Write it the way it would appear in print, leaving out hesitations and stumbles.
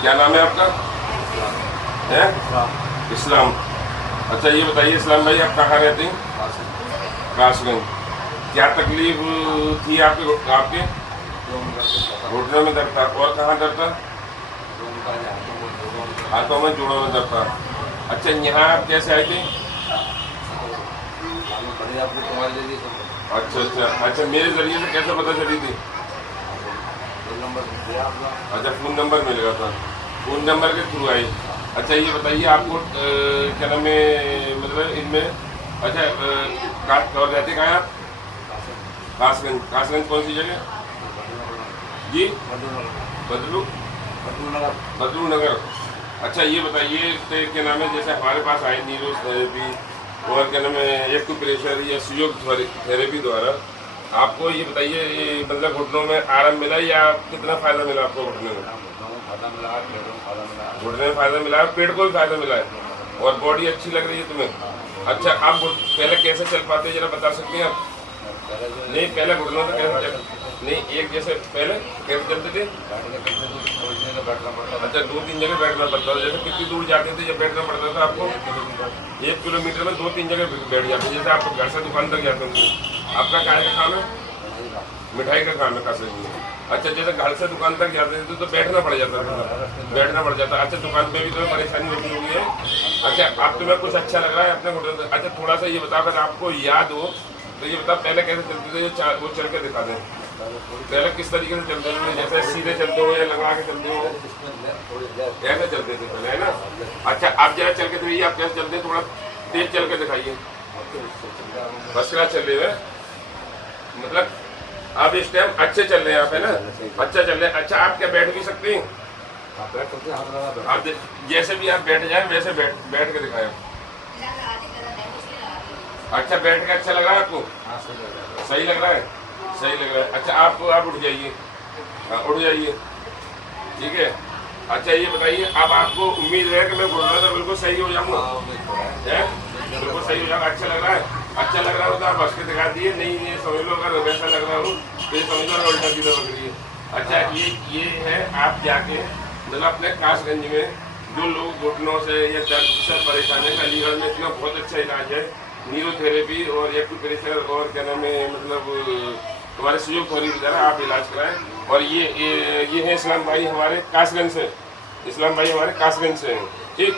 क्या नाम है आपका? है इस्लाम। अच्छा ये बताइए इस्लाम भाई, आप कहाँ रहते हैं? कासगंज। क्या तकलीफ थी आपके आपके घुटनों में दर्द था, और कहाँ दर्द था? हाथों में, जोड़ों में दर्द था। अच्छा यहाँ आप कैसे आए थे? अच्छा अच्छा अच्छा, मेरे जरिए से कैसे पता चली थी? अच्छा फ़ोन नंबर मिलेगा था, फ़ोन नंबर के थ्रू आई। अच्छा ये बताइए आपको क्या नाम है मतलब इनमें, अच्छा और रहते कहाँ हैं आप? कासगंज। कासगंज कौन सी जगह जी? बदलू बदलू नगर। अच्छा ये बताइए तो क्या नाम है, जैसे हमारे पास आई नीरो थेरेपी और क्या नाम है एक्यूप्रेशर या सुयोग थेरेपी द्वारा आपको ये बताइए मतलब घुटनों में आराम मिला या कितना फ़ायदा मिला आपको घुटने में? घुटने में फ़ायदा मिला है, पेट को भी फ़ायदा मिला है और बॉडी अच्छी लग रही है तुम्हें। अच्छा आप पहले कैसे चल पाते जरा बता सकते हैं आप? नहीं पहले घुटनों से कैसे चल, नहीं एक जैसे पहले कैसे चलते थे? अच्छा 2-3 जगह बैठना पड़ता था, जैसे कितनी दूर जाते थे जब बैठना पड़ता था आपको? 1 किलोमीटर में 2-3 जगह बैठ जाते, जैसे आप घर से दुकान तक जाते थे। आपका क्या का काम है? मिठाई का काम है कासगंज में। अच्छा जैसे घर से दुकान तक जाते थे तो बैठना पड़ जाता था, बैठना पड़ जाता। अच्छा दुकान पे भी तुम्हें परेशानी होती होगी है। अच्छा आप तुम्हें कुछ अच्छा लग रहा है अपने घुटने से? अच्छा थोड़ा सा ये बता, अगर आपको याद हो तो ये बता पहले कैसे चलते थे, वो चल के दिखा दें। पहले किस तरीके से चलते थे, जैसे सीधे चलते हो या लगा के चलते हो? कैसे चलते थे पहले, है ना? अच्छा आप जरा चल के दिखाइए, आप कैसे चलते हैं, थोड़ा तेज चल के दिखाइए। फर्स्ट क्लास चल रहे हैं मतलब आप इस टाइम अच्छे चल रहे हैं आप, है ना? अच्छा चल रहे हैं। अच्छा आप क्या बैठ भी सकते हैं? आप जैसे भी आप बैठ जाए वैसे बैठ के दिखाएं। अच्छा बैठ के अच्छा लग रहा है आपको? सही लग रहा है, सही लग रहा है। अच्छा आप उठ जाइए, हाँ उठ जाइए, ठीक है। अच्छा ये बताइए अब आपको उम्मीद है कि मैं बोल रहा था बिल्कुल सही हो जाऊँगा? बिल्कुल सही हो जाएगा। अच्छा लग रहा है? अच्छा लग रहा हो तो आप हंस के दिखा दिए, नहीं ये समझ लो अगर वैसा लग रहा हो तो ये समझ लो उल्टा सीधा पकड़िए है। अच्छा ये है आप जाके मतलब अपने कासगंज में जो लोग घुटनों से या दर्द से परेशान है, अलीगढ़ में इतना बहुत अच्छा इलाज है, नीरो थेरेपी और एक्यूप्रेशर और क्या नाम है मतलब हमारे सुयोग थेरेपी की तरह आप इलाज कराएं। और ये है इस्लाम भाई हमारे कासगंज से, इस्लाम भाई हमारे कासगंज से हैं, ठीक।